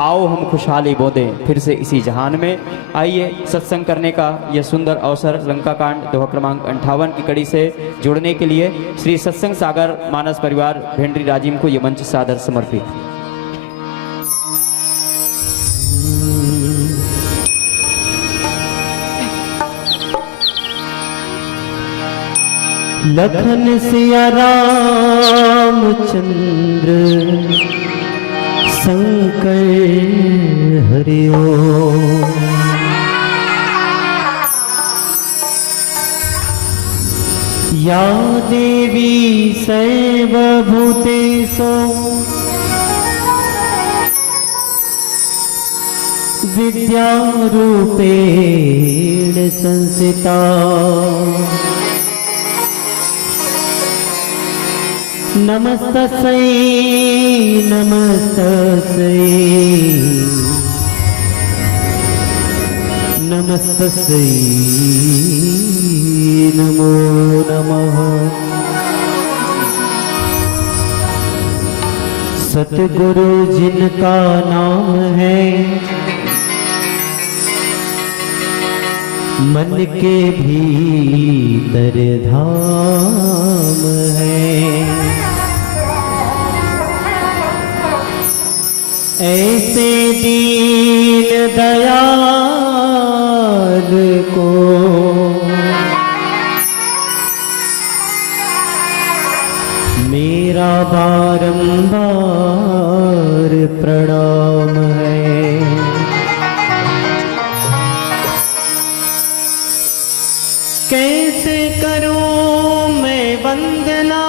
आओ हम खुशहाली बोदें फिर से इसी जहान में। आइए सत्संग करने का यह सुंदर अवसर लंका कांड दोहा क्रमांक 58 की कड़ी से जुड़ने के लिए श्री सत्संग सागर मानस परिवार भेंडरी राजीम को यह मंच सादर समर्पित। लखन सिया रामचंद्र शंकर हरि ओम। या देवी सर्वभूतेषु विद्यारूपेण संस्थिता नमस्तस्यै नमस्तस्यै नमस्तस्यै नमो नमः। सतगुरु जिनका नाम है मन के भीतर धाम है। ऐसे दीन दयाल को मेरा बारंबार प्रणाम है। कैसे करूं मैं वंदना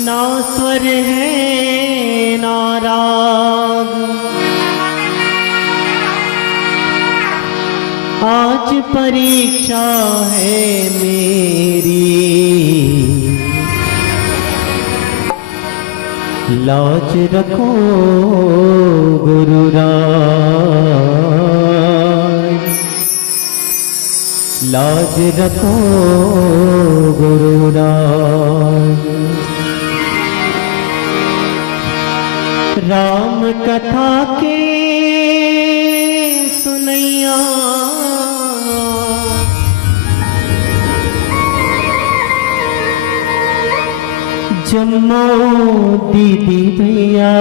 ना स्वर है ना राग। आज परीक्षा है मेरी लाज रखो गुरुराज। लाज रखो गुरुराज। राम कथा के सुनैया जम्मो दीदी भैया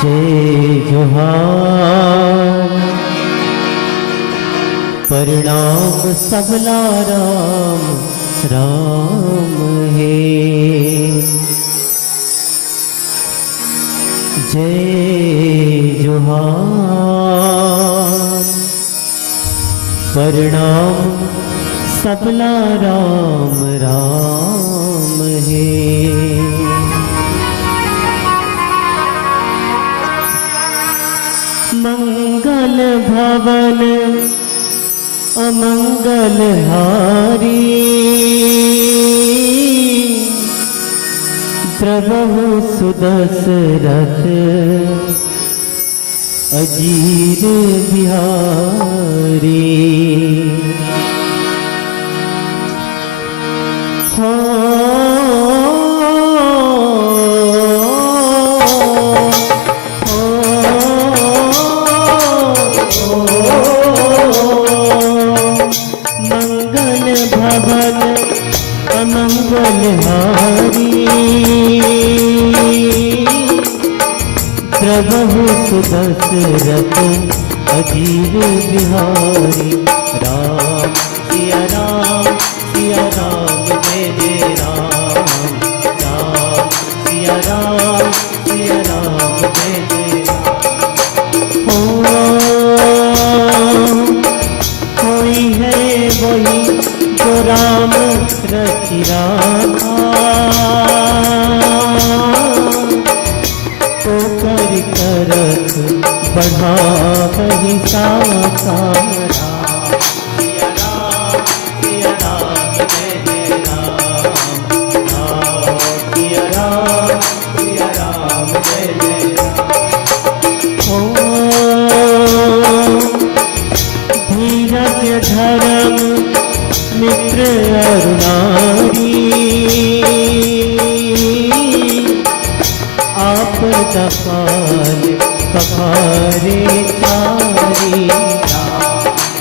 जय जोहार प्रणाम सबला राम राम है। जय जोहार प्रणाम सबला राम राम है। मंगल भवन अमंगल हारी द्रवहु सुदशरथ अजीर बिहारी। मंगल भवन अमंगल हारी प्रभु सुदशरथ अजीर बिहारी। राम सिया राम जय जय राम। राम सिया राम जय जय राम। कोई है वही जो राम रचि राखा तो कर करत बढ़ा वही साकारा। सिया राम जय जय राम। राम सिया राम जय जय राम। धीरज धर्म मित्र अरुणारी आपदा काल पखारे चारी।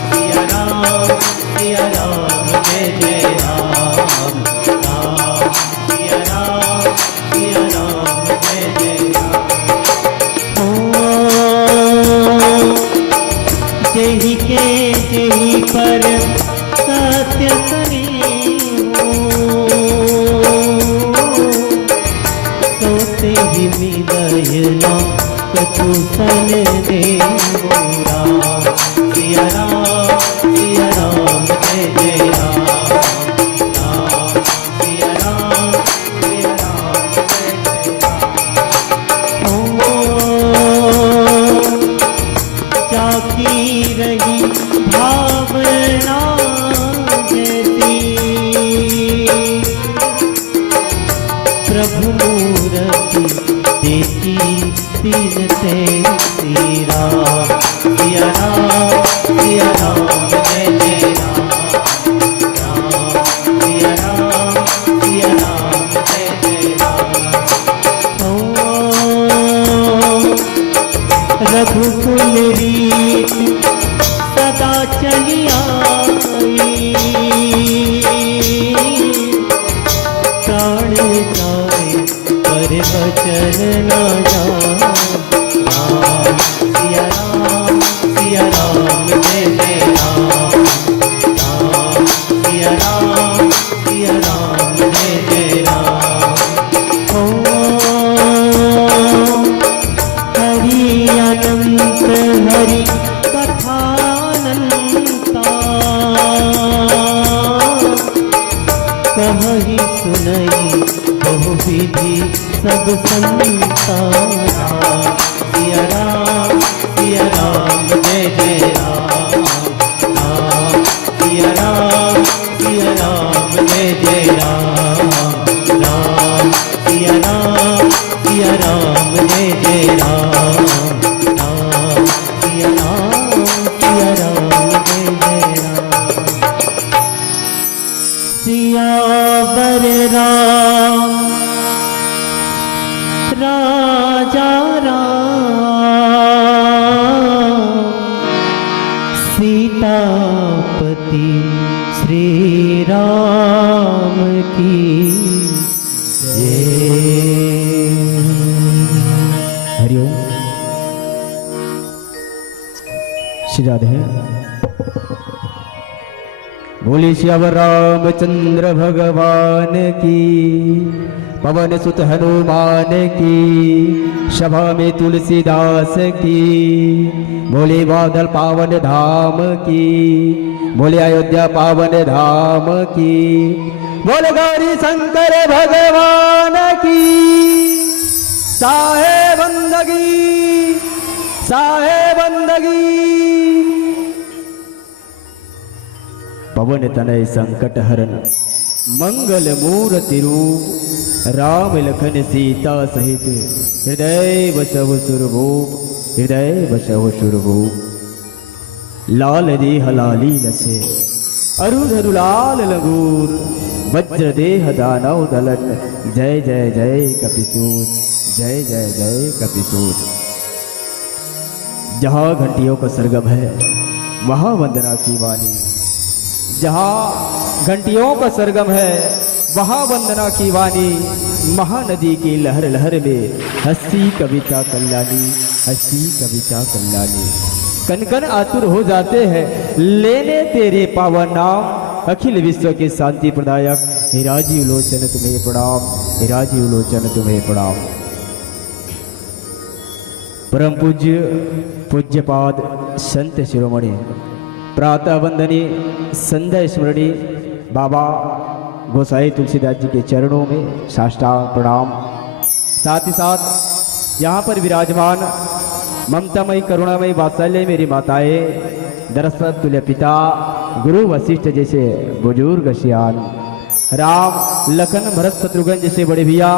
सिया राम जय जय राम, राम सिया राम जय जय राम। ओ जेहि के जेहि पर सत्य सने तो तेहि मिलयना कछु सन देवो। राम सिया राम जय जय राम, राम सिया राम जय जय राम। ओ जाकी रही भावना जैसी प्रभु मूर्ति देखी तीन तैसी। राम सिया राम जय जय राम, राम सिया राम जय जय राम। ओ रघुकुल रीत सदा चली आई, प्राण जाए पर वचन न जाए। राम सिया राम जय जय राम, राम सिया राम जय जय राम। हरि अनंत हरि कथानंता कहि सुनई बहु विधि सब संता। राम सिया राम जय जय राम, राम सिया राम जय जय राम, राम सिया राम जय जय राम, राम सिया राम जय जय राम। सियावर राम राजा राम, सीतापति श्री राम की जय। हरिओम। श्री राधे। बोले श्यावर रामचंद्र भगवान की, पवन सुत हनुमान की, सभा में तुलसीदास की। बोले बादल पावन धाम की, बोले अयोध्या पावन धाम की। बोले गौरी शंकर भगवान की। साहे बंदगी पवन तनय संकट हरन, मंगल मूर्ति रूप। राम लखन सीता सहित हृदय बसव सुरभूप। लाल देह लाली लसे, अरुधरु लाल लगूर। वज्र देह दानव दलन, जय जय जय कपिसूत, जय जय जय कपिसूत। जहाँ घंटियों का सरगम है वहाँ वंदना की वाणी, जहाँ घंटियों का सरगम है वहाँ वंदना की वाणी। महानदी की लहर लहर में हंसी कविता कल्याणी, हंसी कविता कल्याणी। कन कन आतुर हो जाते हैं लेने तेरे पावन नाम। अखिल विश्व के शांति प्रदायक हे राजीव लोचन तुम्हें प्रणाम, हे राजीव लोचन तुम्हें प्रणाम। परम पूज्य पूज्यपाद संत शिरोमणि प्रातः वंदनीय संध्या स्मरणीय बाबा गोसाई तुलसीदास जी के चरणों में साष्टांग प्रणाम। साथ ही साथ यहाँ पर विराजमान ममतामयी करुणामयी वात्सल्य मेरी माताएं, दरअसल तुल्य पिता गुरु वशिष्ठ जैसे बुजुर्ग सियान, राम लखन भरत शत्रुघ्न जैसे बड़े भैया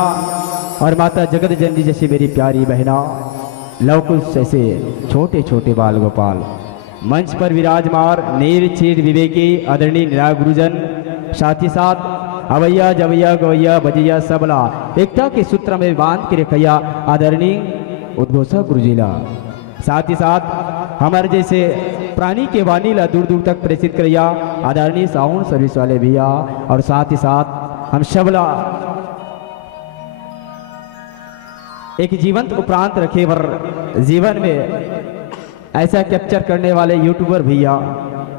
और माता जगत जननी जैसी मेरी प्यारी बहना, लवकुश जैसे छोटे छोटे बाल गोपाल, मंच पर विराजमान नीर चीर विवेकी आदरणीय निराय गुरुजन, साथ ही साथ अवैया जवैया गवैया बजैया सबला एकता के सूत्र में बांध के रखैया आदरणीय उद्घोषक गुरुजीला, साथ ही साथ हमारे जैसे प्राणी के वाणी ला दूर दूर तक प्रेषित करैया आदरणीय साउंड सर्विस वाले भैया, और साथ ही साथ हम सबला एक जीवंत उपरांत रखे वर जीवन में ऐसा कैप्चर करने वाले यूट्यूबर भैया,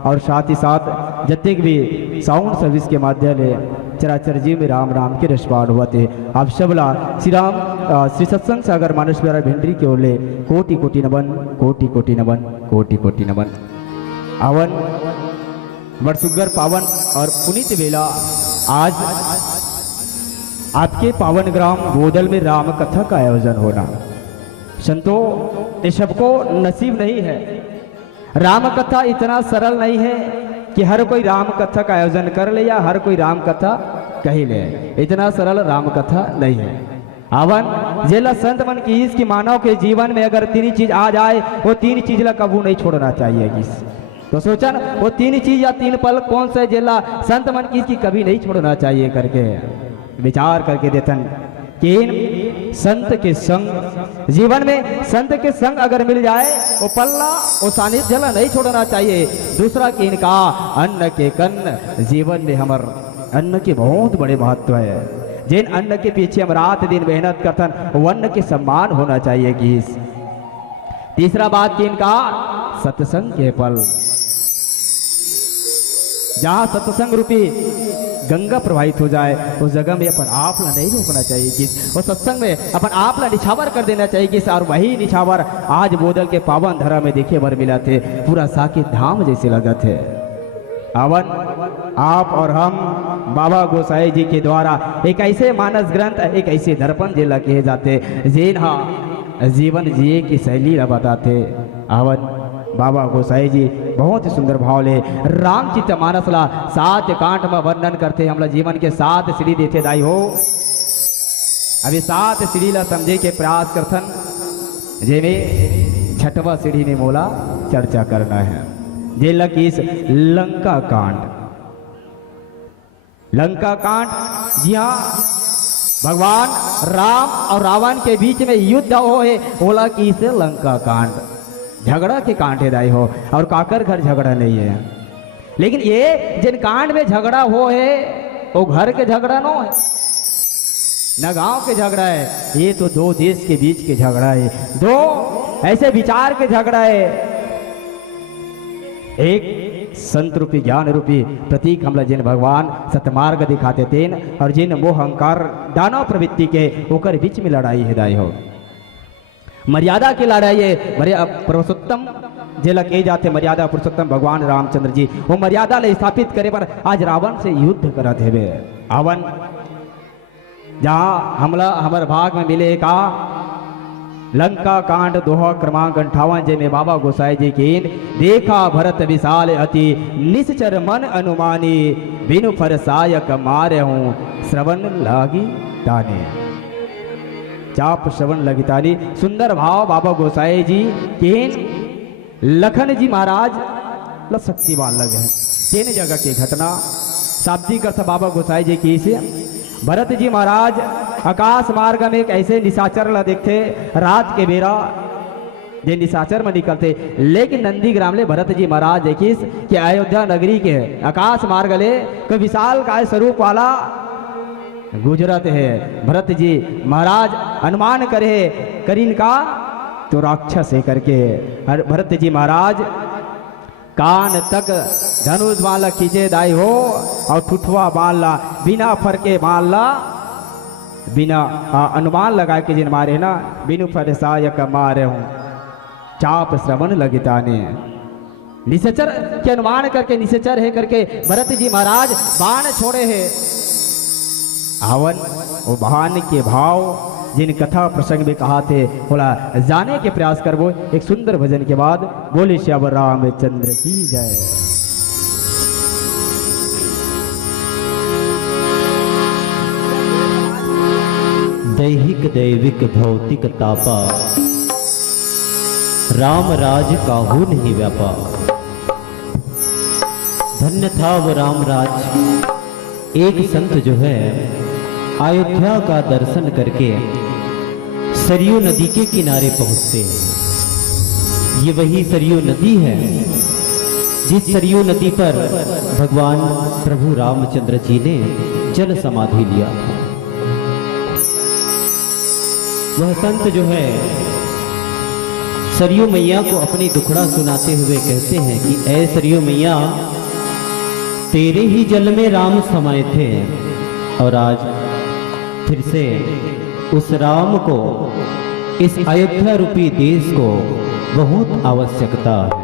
और साथ ही साथ जतिक भी साउंड सर्विस के माध्यम से चराचर जी में राम राम के रसपान हुआ थे। आप सबला श्री सत्संग सागर मानस प्यारा भिंडरी के ओले कोटि कोटि नमन, कोटि कोटि नमन, कोटि कोटि नमन। आवन बरसुगर पावन और पुनीत बेला आज आपके पावन ग्राम बोदल में राम कथा का आयोजन होना, संतो ये सबको नसीब नहीं है। राम कथा इतना सरल नहीं है कि हर कोई राम कथा का आयोजन कर ले या हर कोई राम कथा कही ले, इतना सरल राम कथा नहीं है। आवन जेला संत मन की इसकी मानव के जीवन में अगर तीन चीज आ जाए, वो तीन चीज ला कबू नहीं छोड़ना चाहिए किस, तो सोचा ना वो तीन चीज या तीन पल कौन सा जेला संत मन की इसकी कभी नहीं छोड़ना चाहिए करके विचार करके देतन कि संत के संग जीवन में संत के संग अगर मिल जाए वो पल्ला वो सानिध्य नहीं छोड़ना चाहिए। दूसरा कि इनका अन्न के कन्न, जीवन में हमार अन्न के बहुत बड़े महत्व है। जिन अन्न के पीछे हम रात दिन मेहनत करतन वो अन्न के सम्मान होना चाहिए कि तीसरा बात कि इनका सत्संग के फल, जहां सत्संग रूपी गंगा प्रवाहित हो जाए उस जगह में अपन आप ला नहीं रोकना चाहिए कि वो सत्संग में अपन आप ला निछावर कर देना चाहिए कि और वही निछावर आज बोदल के पावन धरा में देखे बर मिला थे, पूरा साकेत धाम जैसे लगा थे। आवन आप और हम बाबा गोसाई जी के द्वारा एक ऐसे मानस ग्रंथ, एक ऐसे दर्पण जिला कहे जाते जिन्हा जीवन जिए की शैली ला बताते। आवन बाबा गोसाई जी बहुत ही सुंदर भाव ले रामचित मानस ला 7 कांठ में वर्णन करते, हमला जीवन के 7 सीढ़ी देते दाई हो। अभी 7 सीढ़ी ला समझे के प्रयास करथन, जेमे 6वां सीढ़ी में मोला चर्चा करना है, जे लकीस लंका कांड। लंका कांड जी हाँ, भगवान राम और रावण के बीच में युद्ध हो है, बोला कि इसे लंका कांड, झगड़ा के कांटे दाई हो, और काकर घर झगड़ा नहीं है। लेकिन ये जिन कांड में झगड़ा हो है वो घर के झगड़ा नो है, न गांव के झगड़ा है, ये तो दो देश के बीच के झगड़ा है, दो ऐसे विचार के झगड़ा है। एक संत रूपी ज्ञान रूपी प्रतीक हमला जिन भगवान सतमार्ग दिखाते तेन, और जिन मोह अहंकार दानव प्रवृत्ति के ओकर बीच में लड़ाई है दाई हो। मर्यादा की लड़ाई है, पुरुषोत्तम जेला कहे जाते मर्यादा पुरुषोत्तम भगवान रामचंद्र जी, वो मर्यादा ले स्थापित करे पर आज रावण से युद्ध करत हेवे। आवन जहां हमला हमारे भाग में मिले का लंका कांड दोहा क्रमांक 58, जे में बाबा गोसाई जी की देखा भरत विशाल अति निश्चर मन अनुमानी, बिनु फरसायक मारे हूं श्रवण लागी ताने। चाप श्रवण लगितानी, सुंदर भाव बाबा गोसाई जी केन लखन जी महाराज ल शक्तिवान लगे हैं, तीन जगह की घटना शाब्दिक अर्थ बाबा गोसाई जी की से भरत जी महाराज आकाश मार्ग में एक ऐसे निशाचर ला देखते, रात के बेरा जे निशाचर में निकलते, लेकिन नंदी ग्राम ले भरत जी महाराज देखिस कि अयोध्या नगरी के आकाश मार्ग ले कोई विशाल काय स्वरूप वाला गुजरत है। भरत जी महाराज अनुमान करे करीन का तो राक्षस है करके, भरत जी महाराज कान तक धनुष वाला खींचे दाई हो, और ठुठवा बाल ला बिना फरके बाल ला बिना अनुमान लगा के जिन मारे ना, बिनु फरसायक मारे हूं चाप श्रवण लगिताने। निशाचर के अनुमान करके निशाचर है करके भरत जी महाराज बाण छोड़े है। आवन वो बाण के भाव जिन कथा प्रसंग में कहा थे बोला जाने के प्रयास करबो। एक सुंदर भजन के बाद बोले श्याम रामचंद्र की जय। दैहिक दैविक भौतिक तापा, राम राज काहू नहीं व्यापा। धन्य था वो राम राज। एक संत जो है अयोध्या का दर्शन करके सरयू नदी के किनारे पहुंचते हैं। ये वही सरयू नदी है जिस सरयू नदी पर भगवान प्रभु रामचंद्र जी ने जल समाधि लिया था। वह संत जो है सरयू मैया को अपनी दुखड़ा सुनाते हुए कहते हैं कि ऐ सरयू मैया, तेरे ही जल में राम समाये थे और आज फिर से उस राम को, इस अयोध्या रूपी देश को बहुत आवश्यकता है।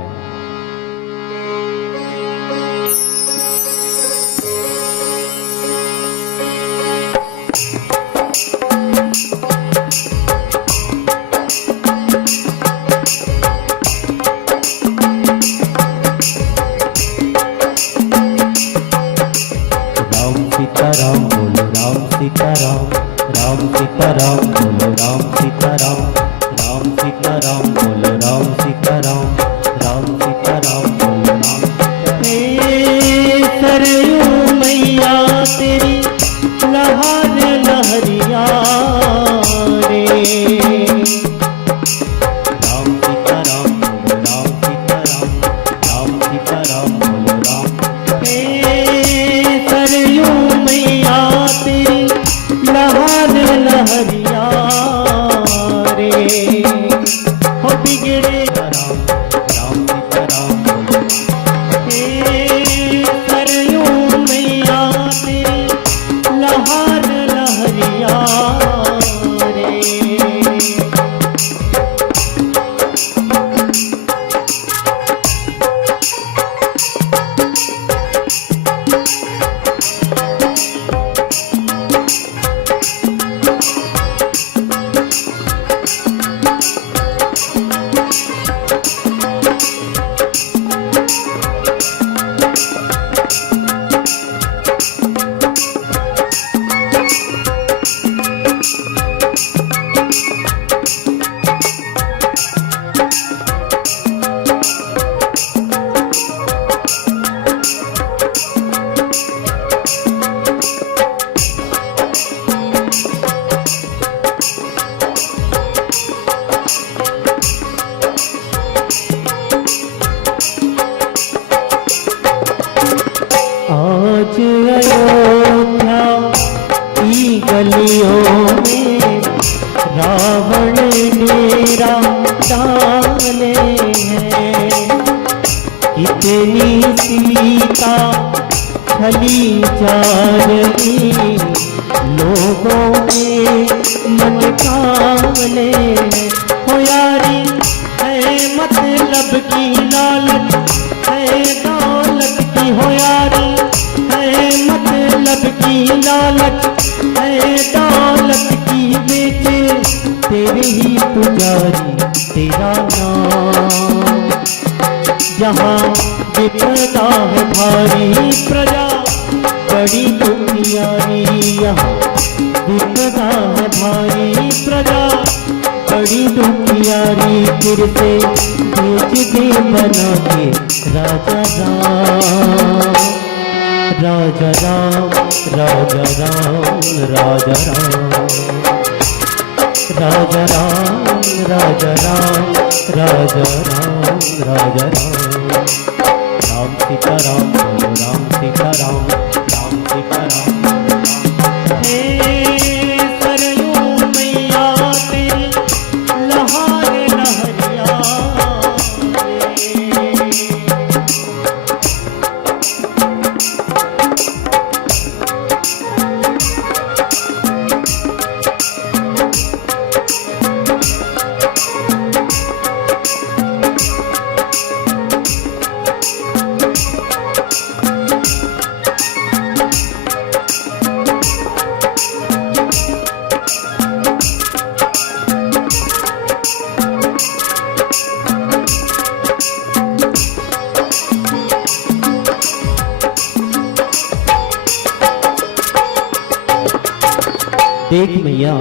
देख मैया,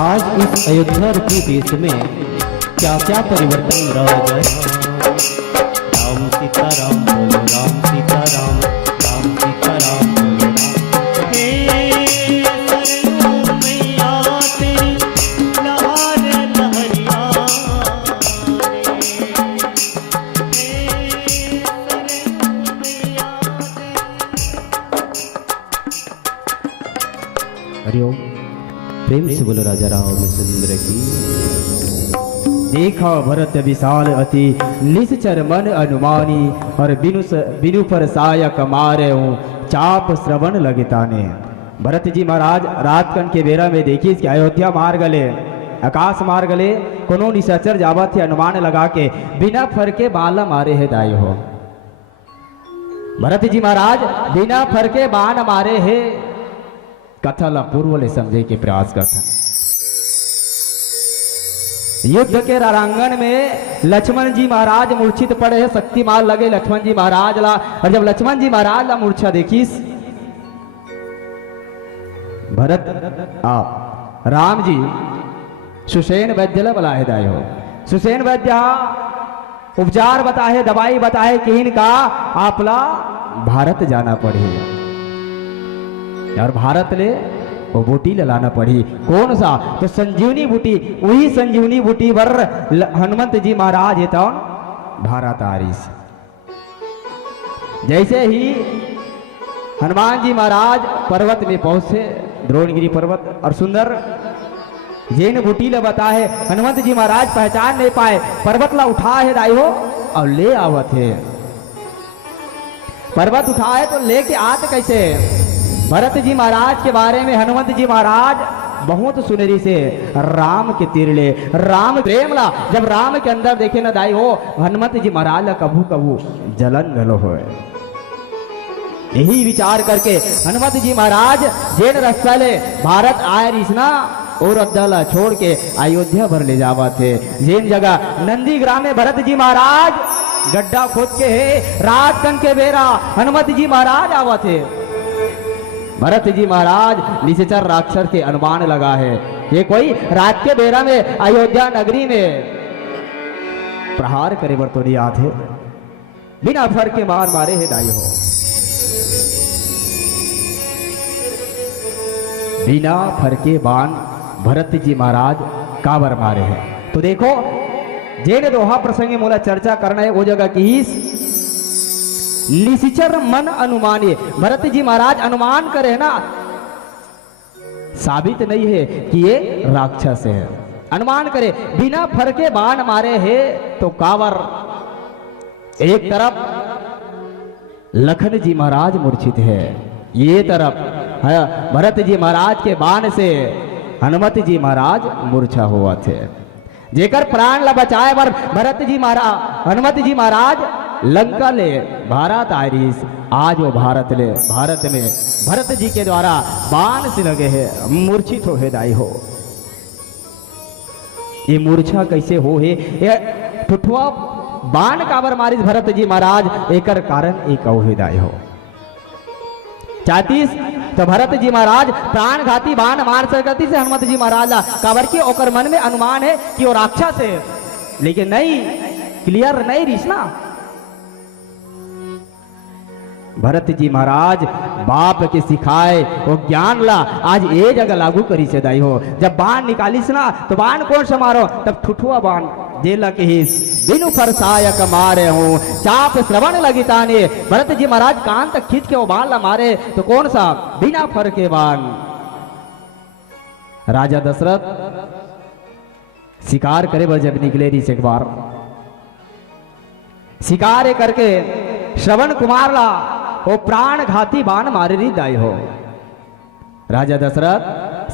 आज इस अयोध्या रूपी देश में क्या क्या परिवर्तन रह गया। राम सीताराम हरिओम। प्रेम से बोलो राजा रामचंद्र की। देखा भरत विशाल अति निश्चर मन अनुमानी, और बिनु पर सायक मारे हूँ चाप श्रवण लगताने। भरत जी महाराज रात कन के बेरा में देखी कि अयोध्या मार गले, आकाश मार गले, कोनो निशाचर जावत थे अनुमान लगा के बिना फर के बाला मारे है दाई हो। भरत जी महाराज बिना फर के बाण मारे है, कथा ला पूर्व ले समझे के प्रयास करते। युद्ध के रणांगण में लक्ष्मण जी महाराज मूर्छित पड़े हैं, शक्तिमान लगे लक्ष्मण जी महाराज ला। और जब लक्ष्मण जी महाराज ला मूर्छा देखीस, भरत राम जी सुसेन वैद्य ला बुलाए दाई हो। सुसेन वैद्य उपचार बताए, दवाई बताए कि इनका आपला भारत जाना पड़े, और भारत ले वो बूटी लाना पड़ी। कौन सा? तो संजीवनी बूटी। वही संजीवनी बूटी पर हनुमंत जी महाराज है तो भारत आरिस। जैसे ही हनुमान जी महाराज पर्वत में पहुंचे, द्रोणगिरी पर्वत, और सुंदर जैन बूटी ले बताए, हनुमंत जी महाराज पहचान नहीं पाए, पर्वत ला उठा है दाई हो और ले आवत है। पर्वत उठाए तो लेके आते कैसे? भरत जी महाराज के बारे में हनुमंत जी महाराज बहुत सुनहरी से राम के तिरले, राम प्रेम ला जब राम के अंदर देखे ना दाई हो, हनुमंत जी महाराज ला कभू कभू जलन गलो हो। यही विचार करके हनुमंत जी महाराज जेन रस्ता ले भारत आए रिसना और अद्दला छोड़ के अयोध्या भर ले जावा थे। जेन जगह नंदी ग्राम में भरत जी महाराज गड्ढा खोद के है, रात कन के बेरा हनुमत जी महाराज आवा थे। भरत जी महाराज निशाचर राक्षस के अनुमान लगा है, ये कोई रात के बेरा में अयोध्या नगरी में प्रहार करे बर तो नहीं आते, बिना फर के मार मारे है दाई हो। बिना फर के बाण भरत जी महाराज काबर मारे हैं। तो देखो जेने दोहा प्रसंग में मोला चर्चा करना है वो जगह की निशिचर मन अनुमानी। भरत जी महाराज अनुमान करे ना, साबित नहीं है कि ये राक्षस है, अनुमान करे बिना फर के बाण मारे है तो कावर। एक तरफ लखन जी महाराज मूर्छित है, ये तरफ भरत जी महाराज के बाण से हनुमत जी महाराज मूर्छा हुआ थे। जेकर प्राण ला बचाए बर भरत जी महाराज हनुमत जी महाराज लंका ले भारत आरिस। आज वो भारत ले भारत में भरत जी के द्वारा बाण से लगे है, मूर्छित हो है दाई हो। ये मूर्छा कैसे हो है? ये ठुठुआ बाण काबर मारिस भरत जी महाराज, एकर कारण एक औ है दाई हो। चाहतीस तो भरत जी महाराज प्राण घाती बाण मार सकती से हनुमत जी महाराज ला, काबर की ओकर मन में अनुमान है कि वो राक्षस है, लेकिन नहीं, क्लियर नहीं रिश्ना। भरत जी महाराज बाप के सिखाए वो ज्ञान ला आज ये जगह लागू करी से दाई हो। जब बाण निकालिस ना तो बाण कौन सा मारो? तब ठुठुआ बाण जेला के हिस बिनु फरसायक मारे हूँ चाप श्रवण लगी ताने। भरत जी महाराज कान तक खींच के वो बाण ला मारे तो कौन सा? बिना फर के बाण। राजा दशरथ शिकार करे बर जब निकले रही एक बार, शिकार करके श्रवण कुमार ला वो प्राण घाती बाण मारे रही दाई हो। राजा दशरथ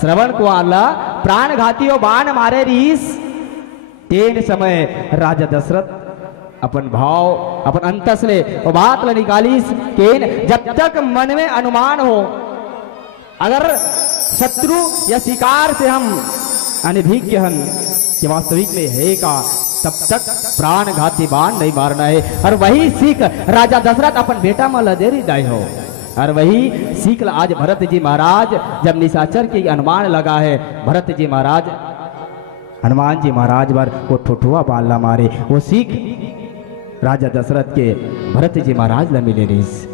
श्रवण कुमार ला प्राण घाती वो बाण मारे रहीस। तेन समय राजा दशरथ अपन भाव अपन अंतस ले वो बात ला निकालीस केन जब तक मन में अनुमान हो, अगर शत्रु या शिकार से हम अनभिज्ञ हन कि वास्तविक में है का, तब तक प्राण घाती बाण नहीं मारना है। और वही सीख राजा दशरथ अपन बेटा में लदेरी दाई हो, और वही सीख आज भरत जी महाराज जब निशाचर के अनुमान लगा है, भरत जी महाराज हनुमान जी महाराज पर वो ठुठुआ बाला मारे, वो सीख राजा दशरथ के भरत जी महाराज ला मिले रहीस।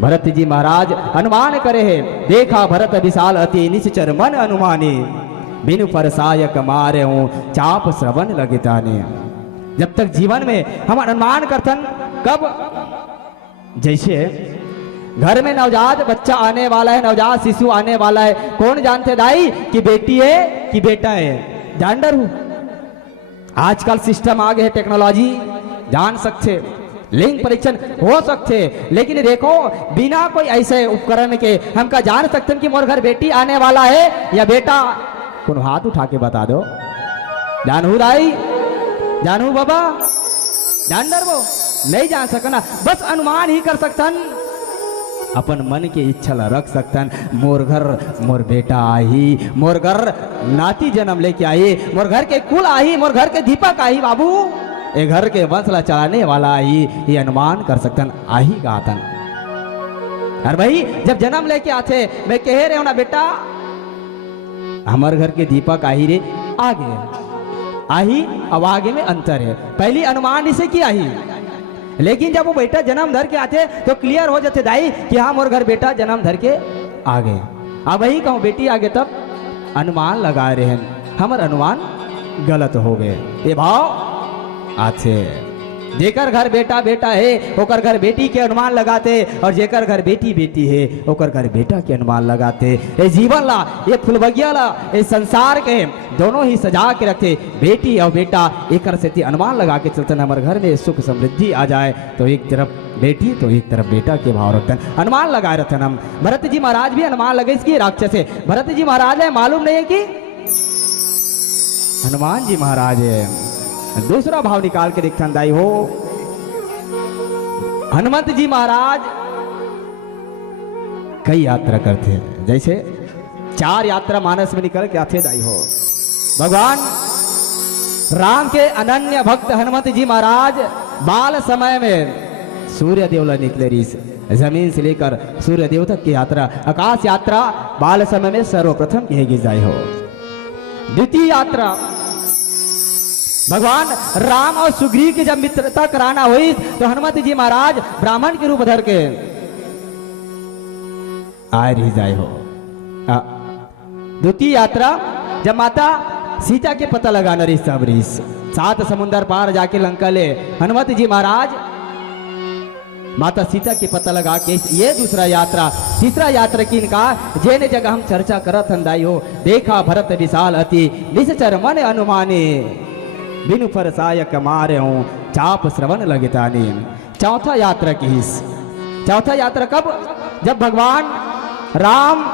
भरत जी महाराज अनुमान करे है, देखा भरत विशाल अति निश्चर मन अनुमानी, बिनु फरसायक मारे हूँ चाप श्रवण लगताने। जब तक जीवन में हम अनुमान करतन, कब? जैसे घर में नवजात बच्चा आने वाला है, नवजात शिशु आने वाला है, कौन जानते दाई कि बेटी है कि बेटा है? जान डर हूं। आजकल सिस्टम आ गए, टेक्नोलॉजी जान सकते, लिंग परीक्षण हो सकते, लेकिन देखो बिना कोई ऐसे उपकरण के हम का जान सकते कि मोर घर बेटी आने वाला है या बेटा? कौन हाथ उठा के बता दो। जानू दाई, जानू बाबा, जान डर वो नहीं जान सकना, बस अनुमान ही कर सकतन, अपन मन के इच्छा ला रख सकतन। मोर घर मोर बेटा आई, मोर घर नाती जन्म लेके आई, मोर घर के कुल आई, मोर घर के दीपक आई, बाबू ये घर के वंश ला चलाने वाला आई, ये अनुमान कर सकतन, आही गातन। अरे भाई जब जन्म लेके आते मैं कह रहे हो ना बेटा हमारे घर के दीपक आई रे, आगे आही अब आगे में अंतर है, पहली अनुमान इसे की आई, लेकिन जब वो बेटा जन्म धर के आते तो क्लियर हो जाते दाई कि हाँ मोर घर बेटा जन्म धर के आ गए। अब वही कहूँ बेटी आगे तब अनुमान लगा रहे हैं, हमारे अनुमान गलत हो गए। ये भाव आते जेकर घर बेटा बेटा है ओकर घर बेटी के अनुमान लगाते, और जेकर घर बेटी बेटी है ओकर घर बेटा के अनुमान लगाते। ये जीवन ला, ये फुलबगिया ला, ये संसार के दोनों ही सजा के रखते, बेटी और बेटा एक से अनुमान लगा के चलते हमारे घर में सुख समृद्धि आ जाए, तो एक तरफ बेटी तो एक तरफ बेटा के भाव रखते अनुमान लगाए रहते हम। भरत जी महाराज भी अनुमान लगे इसकी राक्षस है, भरत जी महाराज है मालूम नहीं है कि हनुमान जी महाराज है। दूसरा भाव निकाल के देखते दाई हो, हनुमंत जी महाराज कई यात्रा करते हैं, जैसे 4 यात्रा मानस में निकल के आते दाई हो। भगवान राम के अनन्य भक्त हनुमंत जी महाराज बाल समय में सूर्य देवला निकले रीस, जमीन से लेकर सूर्य देव तक की यात्रा, आकाश यात्रा बाल समय में सर्वप्रथम कहेगी जाई हो। द्वितीय यात्रा भगवान राम और सुग्रीव की जब मित्रता कराना हुई तो हनुमत जी महाराज ब्राह्मण के रूप धर के आए रही जाए हो। द्वितीय यात्रा जब माता सीता के पता लगाना रही सब रीस, 7 समुद्र पार जाके लंका ले हनुमत जी महाराज माता सीता के पता लगा के, ये दूसरा यात्रा। तीसरा यात्रा की इनका जेने जगह हम चर्चा करत हंदाई हो, देखा भरत विशाल अति निश्चर मन अनुमाने, बिनु फरसायक मारे हूं चाप श्रवण लगतानी। चौथा यात्रा की हिस्स, चौथा यात्रा कब? जब भगवान राम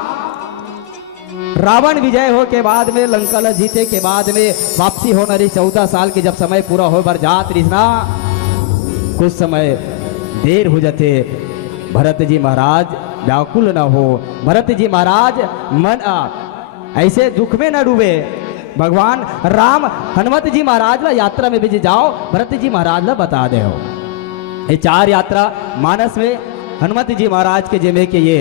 रावण विजय हो के बाद में, लंका जीते के बाद में वापसी होना रही 14 साल की, जब समय पूरा हो बर जात रिश्ना कुछ समय देर हो जाते, भरत जी महाराज व्याकुल न हो, भरत जी महाराज मन ऐसे दुख में न डूबे। भगवान राम हनुमत जी महाराज ला यात्रा में भेजे जाओ, भरत जी महाराज ला बता दे हो। ये 4 यात्रा मानस में हनुमत जी महाराज के जिम्मे के ये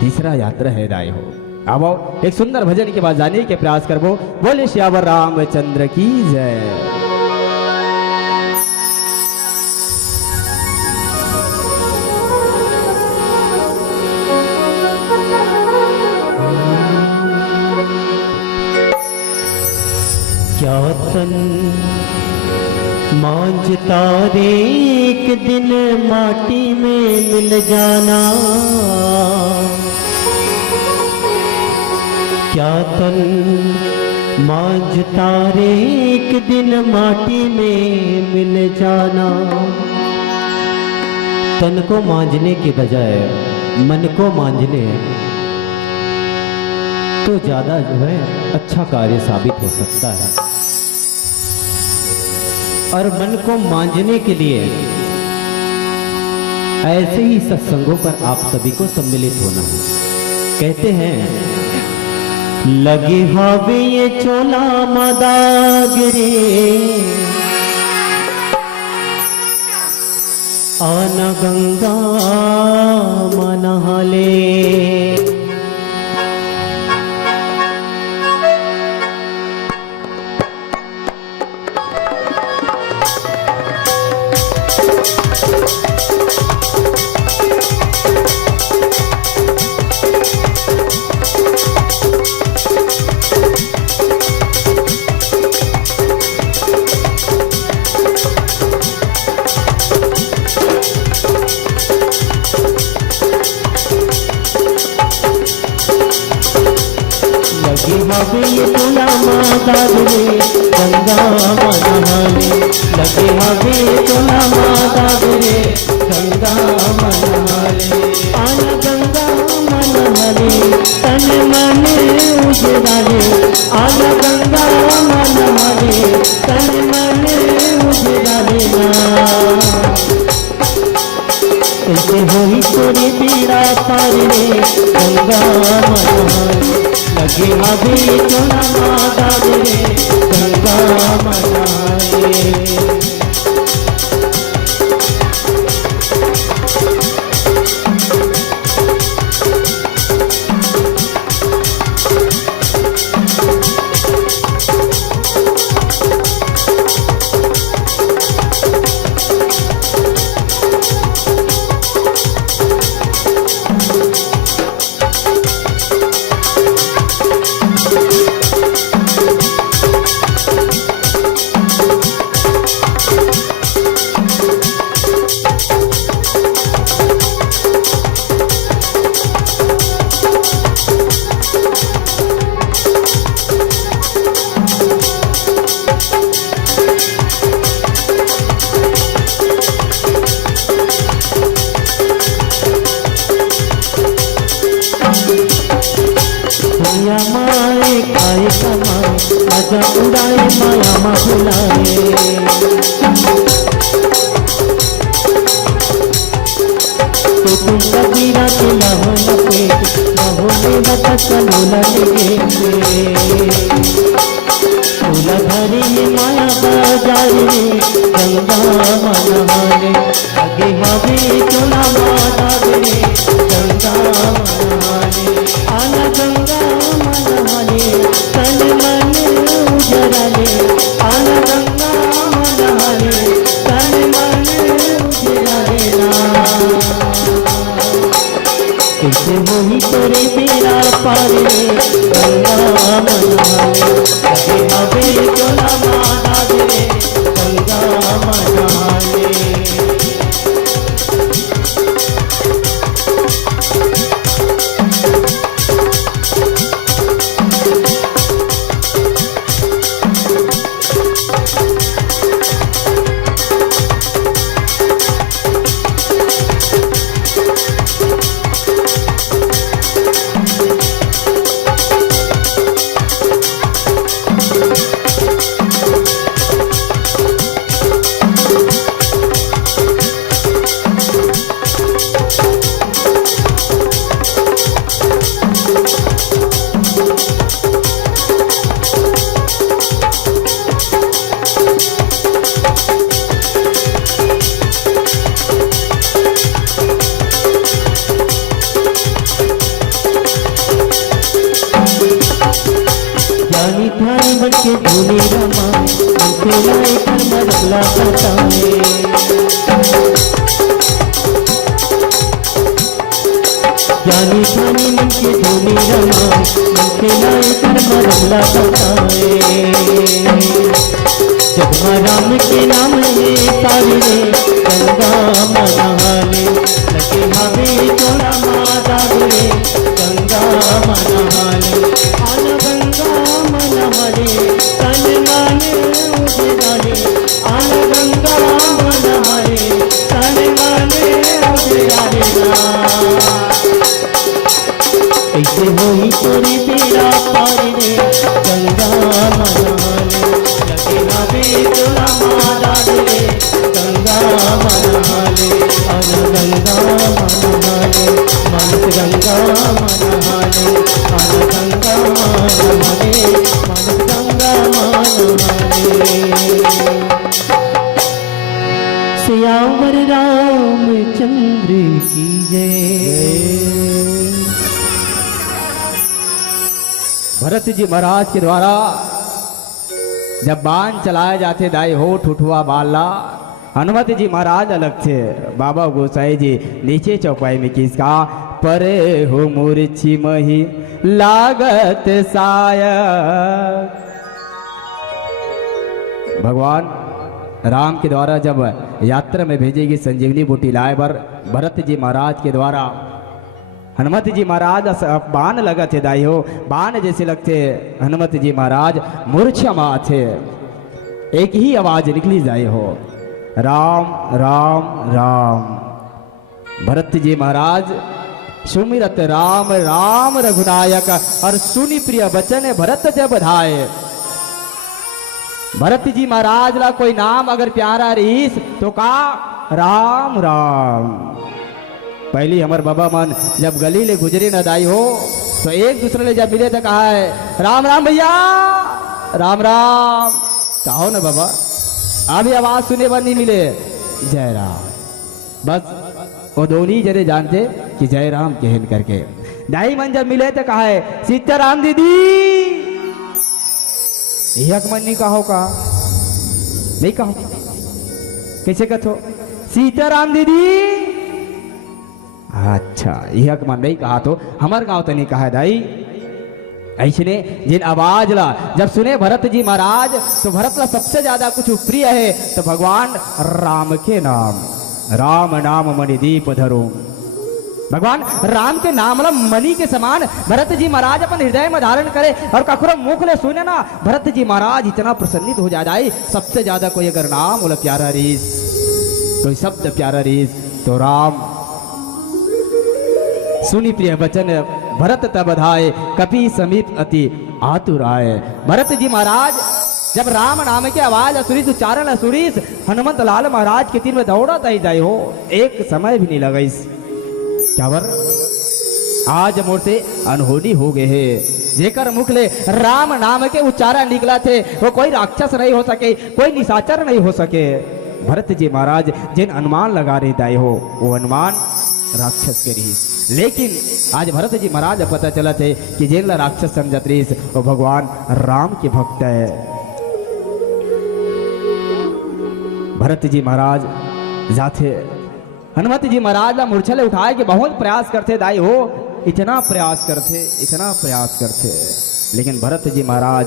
तीसरा यात्रा है राय हो। अब एक सुंदर भजन के बाद जाने के प्रयास करबो। बोले श्यावर रामचंद्र की जय। क्या तन मांझता रे एक दिन माटी में मिल जाना, क्या तन मांझता रे एक दिन माटी में मिल जाना। तन को मांझने के बजाय मन को मांझने तो ज्यादा जो है अच्छा कार्य साबित हो सकता है। और मन को मांझने के लिए ऐसे ही सत्संगों पर आप सभी को सम्मिलित होना है। कहते हैं लगे हावे ये चोला मदागरे, आना गंगा मनहाले। हवे ये तोला माता रे गंगा मनहाले लगे हवे तोला माता रे गंगा मनहाले आया गंगा मनहाले तन मन उजराले आया गंगा मनहाले तन मन उजराले ना कैसे होई तोरी पीड़ा पार रे गंगा मनहाले लगे हवे तोला माता रे गंगा मनहाले दुनिया माए खाए कमाए मजा उड़ाए माया मा भुलाए तो तुम कबीरा के लहो न पेट लहो में बता चलो लगे तोला धरी ये माया बाजारे गंगा मनहाले लगे हवे तोला माता रे गंगा मनहाले आना गंगा मनहाले तन मन उजराले आना गंगा मनहाले तन मन उजराले ना कैसे होई तोरे बेड़ा पार रे गंगा मनहाले लगे हवे तोला माता रे गंगा मनहाले जानी ध्यान बन के भूले रमा उनके लाए कर मरला बताए जानी ध्यानी मन के भूले रमा उनके लाए कर मरला बताए जब राम के नाम ये तारे गंगा मनहाले लगे हवे तोला माता रे गंगा मनहाले आना गंगा मनहाले तन मन उजराले आना गंगा मनहाले तन मन उजराले ना कैसे होई तोरी पीड़ा पार रे गंगा मनहाले लगे हवे तोला माता रे गंगा मनहाले आना गंगा मनहाले मानस गंगा मनहाले आना गंगा मनहाले मानस गंगा मनहाले सियावर रामचंद्र की जय। भरत जी महाराज के द्वारा जब बाण चलाए जाते दाई होठ उठवा बाला हनुमत जी महाराज अलग थे बाबा गोसाई जी नीचे चौपाई में किसका परे हो मूर्छी मही लागत साया। भगवान राम के द्वारा जब यात्रा में भेजेगी संजीवनी बूटी लाए पर भरत जी महाराज के द्वारा हनुमत जी महाराज बाण लगा थे दाई हो, बाण जैसे लगते हनुमत जी महाराज मूर्छा थे। एक ही आवाज निकली जाए हो, राम राम राम। भरत जी महाराज सुमिरत राम राम रघुनायक, और सुनि प्रिय बचन भरत जब बधाए। भरत जी महाराज ला कोई नाम अगर प्यारा रहीस तो का राम राम। पहली हमार बाबा मन जब गली ले गुजरे न दाई हो तो एक दूसरे ले जब मिले तो कहा है राम राम भैया, राम राम। कहो ना बाबा, अभी आवाज सुने पर नहीं मिले जय राम। बस वो दोनों जरे जानते कि जय राम कहन करके। दाई मन जब मिले तो कहा है सीताराम दीदी। एक मन नहीं कहो का, नहीं कहो कैसे कथो सीताराम दीदी। अच्छा यह मन नहीं कहा तो हमार गांव तो नहीं कहा दाई। ऐसने जिन आवाज ला जब सुने भरत जी महाराज तो भरत ला सबसे ज्यादा कुछ प्रिय है तो भगवान राम के नाम। राम नाम मणिदीप धरो। भगवान राम के नाम ला मणि के समान भरत जी महाराज अपन हृदय में धारण करे और कखरो मुख ले सुने ना भरत जी महाराज इतना प्रसन्नित हो जाए। सबसे ज्यादा कोई अगर नाम बोला प्यारा रीस, कोई शब्द प्यारा रीस तो राम। सुनि प्रिय बचन भरत तब बधाए, कपि समीप अति आतुर आए। भरत जी महाराज जब राम नाम के आवाज असुरीस उच्चारण असुरीस हनुमंत लाल महाराज के तीर में दौड़ा तय जाए हो, एक समय भी नहीं लगाइस। क्या बर आज मोर से अनहोनी हो गए है। जेकर मुख ले राम नाम के उच्चारण निकला थे वो कोई राक्षस नहीं हो सके, कोई निशाचर नहीं हो सके। भरत जी महाराज जिन अनुमान लगा रहे दाई हो वो अनुमान राक्षस के रही। लेकिन आज भरत जी महाराज पता चला थे कि जिन राक्षस समझत रही वो भगवान राम के भक्त है। भरत जी महाराज जाते हनुमत जी महाराज ला मूर्छा उठाए के बहुत प्रयास करते दाई हो, इतना प्रयास करते लेकिन भरत जी महाराज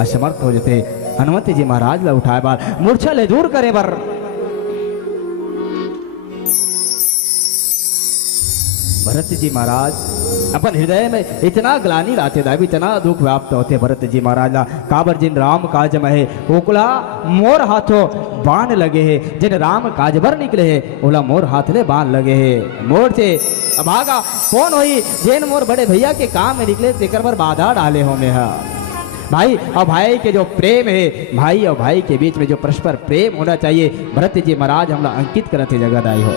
असमर्थ हो जाते। हनुमत जी महाराज ला उठाए बार मूर्छा ले दूर करे बर भरत जी महाराज अपन हृदय में इतना ग्लानि लाते दाई, इतना दुख व्याप्त होते भरत जी महाराज ला। काबर जिन राम काज में है ओकला मोर हाथों बाण लगे है, जिन राम काज भर निकले है ओला मोर हाथ ले बाण लगे है। मोर से अभागा कौन होई जिन मोर बड़े भैया के काम में निकले तेकर पर बाधा डाले हो में है। भाई और भाई के जो प्रेम है, भाई और भाई के बीच में जो परस्पर प्रेम होना चाहिए, भरत जी महाराज हमला अंकित करते जगह दाई हो।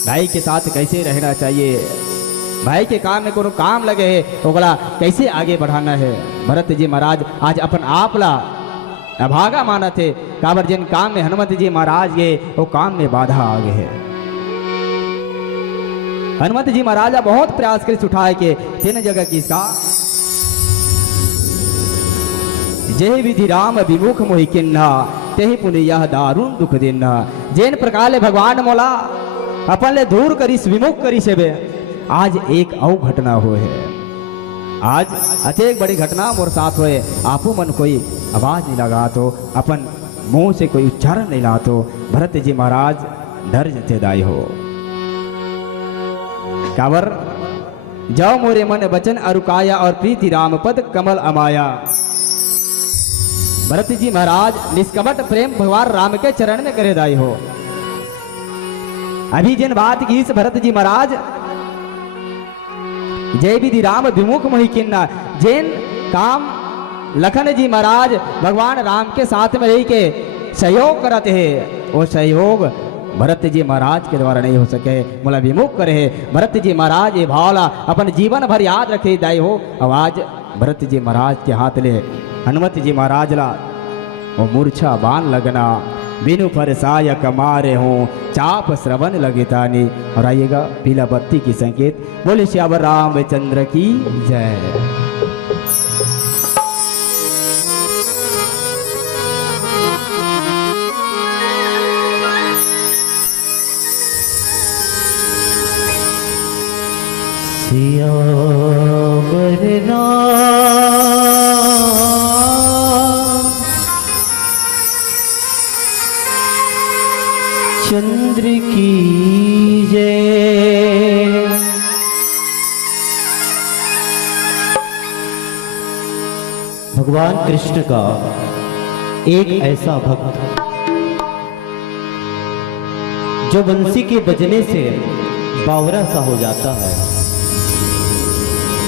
भाई के साथ कैसे रहना चाहिए, भाई के काम में कोनो काम लगे है ओकला कैसे आगे बढ़ाना है। भरत जी महाराज आज अपन आप ला अभागा माना थे। काबर जिन काम में हनुमत जी महाराज गए वो काम में बाधा आ गए है। हनुमत जी महाराज बहुत प्रयास कर उठाए के तीन जगह किसका जय विधि राम विमुख मोहि किन्ना, तेहि पुनि यह दारुण दुख दिन्ना। जैन प्रकार ले भगवान मोला अपन ले दूर करिस विमुख करिस है। आज एक औ घटना हुए है, आज अत्येक बड़ी घटना मोर साथ हुए। आपो मन कोई आवाज नहीं लगा तो अपन मुंह से कोई उच्चारण नहीं ला तो भरत जी महाराज डर जते दाई हो। काबर जाओ मोरे मन वचन अरुकाया और प्रीति राम पद कमल अमाया। भरत जी महाराज निष्कपट प्रेम भगवान राम के चरण में करे दाई हो। अभी जिन बात की इस भरत जी महाराज जय विधि राम विमुख मोहि किन्ना, जिन काम लखन जी महाराज भगवान राम के साथ में रह के सहयोग करते हैं वो सहयोग भरत जी महाराज के द्वारा नहीं हो सके, मोला विमुख करे है। भरत जी महाराज ये भावला अपन जीवन भर याद रखे दाई हो। आवाज भरत जी महाराज के हाथ ले हनुमत जी महाराज ला वो मूर्छा बाण लगना, बिनु फरसाय कमारे हो चाप श्रवण लगतानी। और आइएगा पीला बत्ती की संकेत। बोले श्याम रामचंद्र की जय। सियावर चंद्र की जय। भगवान कृष्ण का एक ऐसा भक्त जो बंसी के बजने से बावरा सा हो जाता है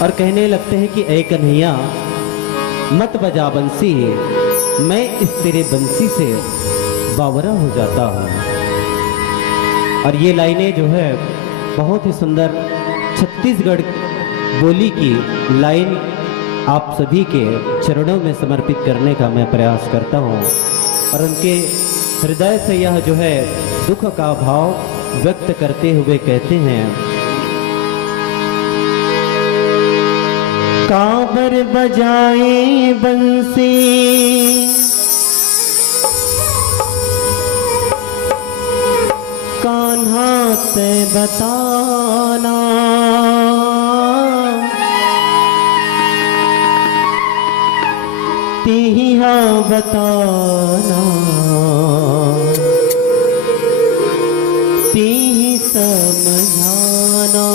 और कहने लगते हैं कि ऐ कन्हैया मत बजा बंसी, मैं इस तेरे बंसी से बावरा हो जाता हूँ। और ये लाइनें जो है बहुत ही सुंदर छत्तीसगढ़ बोली की लाइन आप सभी के चरणों में समर्पित करने का मैं प्रयास करता हूँ और उनके हृदय से यह जो है दुख का भाव व्यक्त करते हुए कहते हैं, कांवर बजाए बंसी कान्हा से बताना, तिहा बताना, तिही समझाना।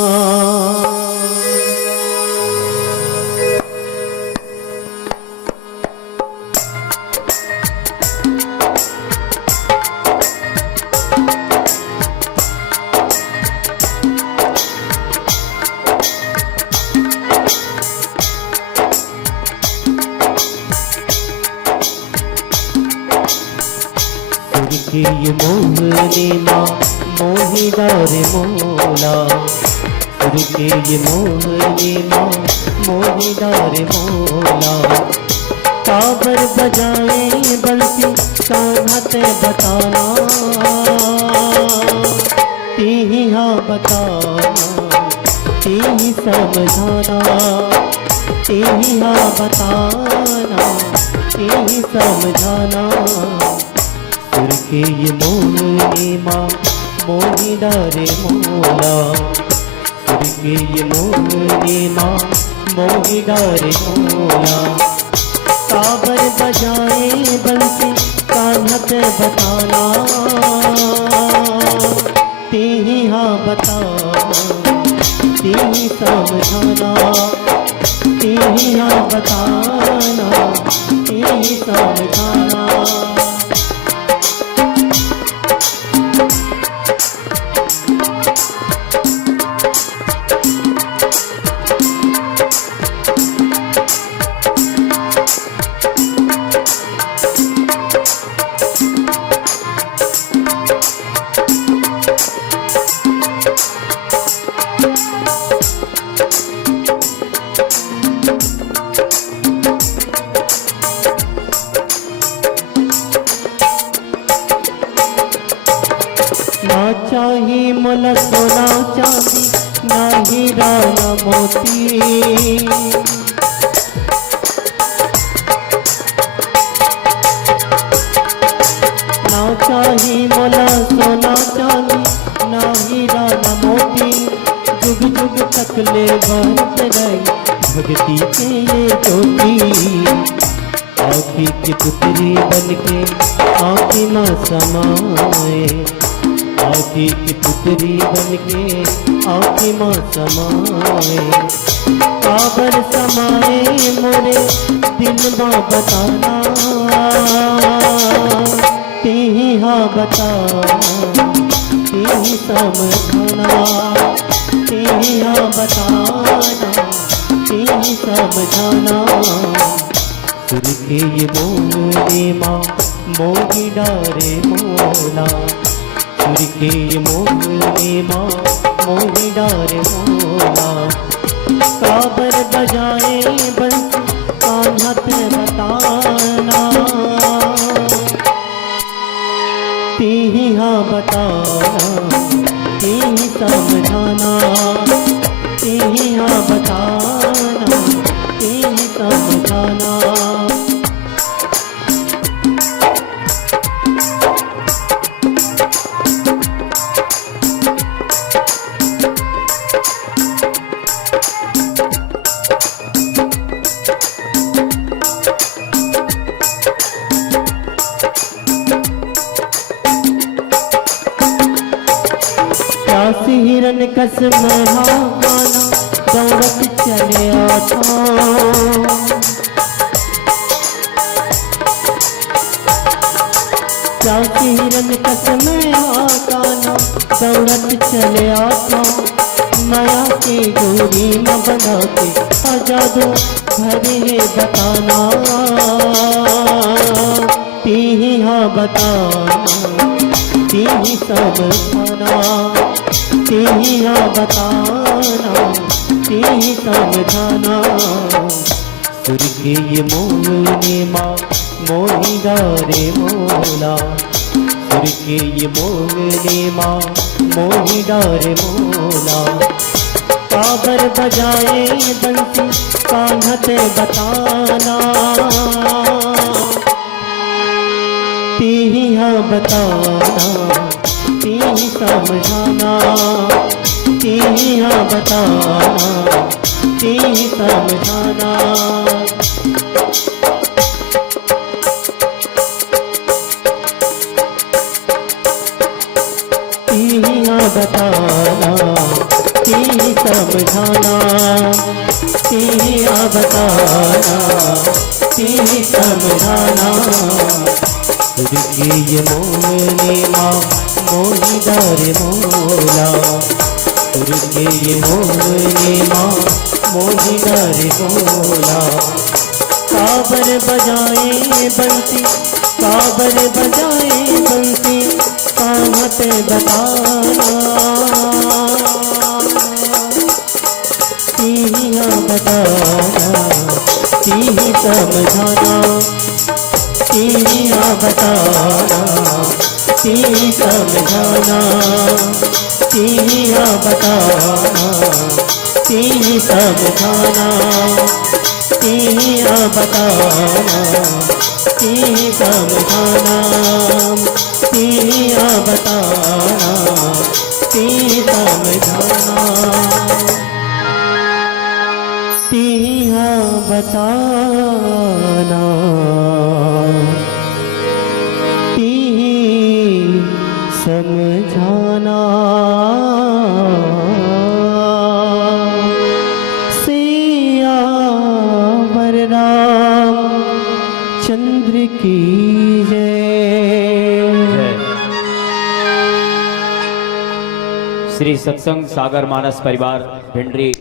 के ये मोहनी माँ मोहिदार मोला, सुर के ये मोहनी माँ मोहिदार मोला, काबर बजाए बंसी कान्हा ते बताना, तिही हाँ बताना, तिही समझाना, तिही हाँ बताना, तिही समझाना। सुर के ये मोहनी माँ मोहिदार मोला, सुर के ये मोहनी माँ मोहिदार मोला, काबर बजाए बंसी कान्हा ते बताना, तिही हाँ बताना, तिही समझाना, तिही हाँ बताना, तिही समझाना। ना चाही मोला सोना चांदी, ना हीरा ना मोती, ना चाही मोला सोना चांदी, ना हीरा ना मोती, जुग जुग तक ले बरत रही भक्ति के ये ज्योति, आँखी की पुतरी बनके आँखी माँ समाए, आँखी की पुतरी बनके आँखी माँ समाए, काबर समाए मोरे दिल माँ बताना, तिही हाँ बताना, तिही समझाना, तिही हाँ बताना, तिही समझाना। सुर के ये मोहनी माँ मोहिदार मोला, सुर के ये मोहनी माँ मोहिदार मोला, काबर बजाए बंसी कान्हा ते बताना, तिही हाँ बताना, तिही समझाना, तिही हाँ बताना, तिही समझाना। प्यासी हिरन कस महामाना दौड़त चले आता, चाची हिरन कस में आता ना दौड़त चले आता माया की डोरी न बना के आजा दो भरे बताना तीही हाँ बताना तीही समझाना तीही हाँ बताना तीही समझाना सुर के ये मोहने माँ मोही डारे मोला सुर के ये मोहने माँ मोही डारे मोला काबर बजाए बंसी कान्हते बताना तीही हाँ बताना तीही समझाना तीही हाँ बताना तीही समझाना बताना तीही समझाना तीही बताना तीही समझाना सुर के ये मोहने माँ मोही डारे मोला सुर के ये मोहने माँ मोही डारे मोला काबर बजाए बंसी काबर बजाए बंसी कान्हते बताना तीही हाँ बताना तीही समझाना तीही हाँ बताना तीही समझाना तीही हाँ बताना तीही समझाना तीही हाँ बताना तीही समझाना तीही हाँ बताना तीही समझाना तीही हाँ बताना तीही समझाना सियावर राम चंद्र की श्री सत्संग सागर मानस परिवार भिंडरी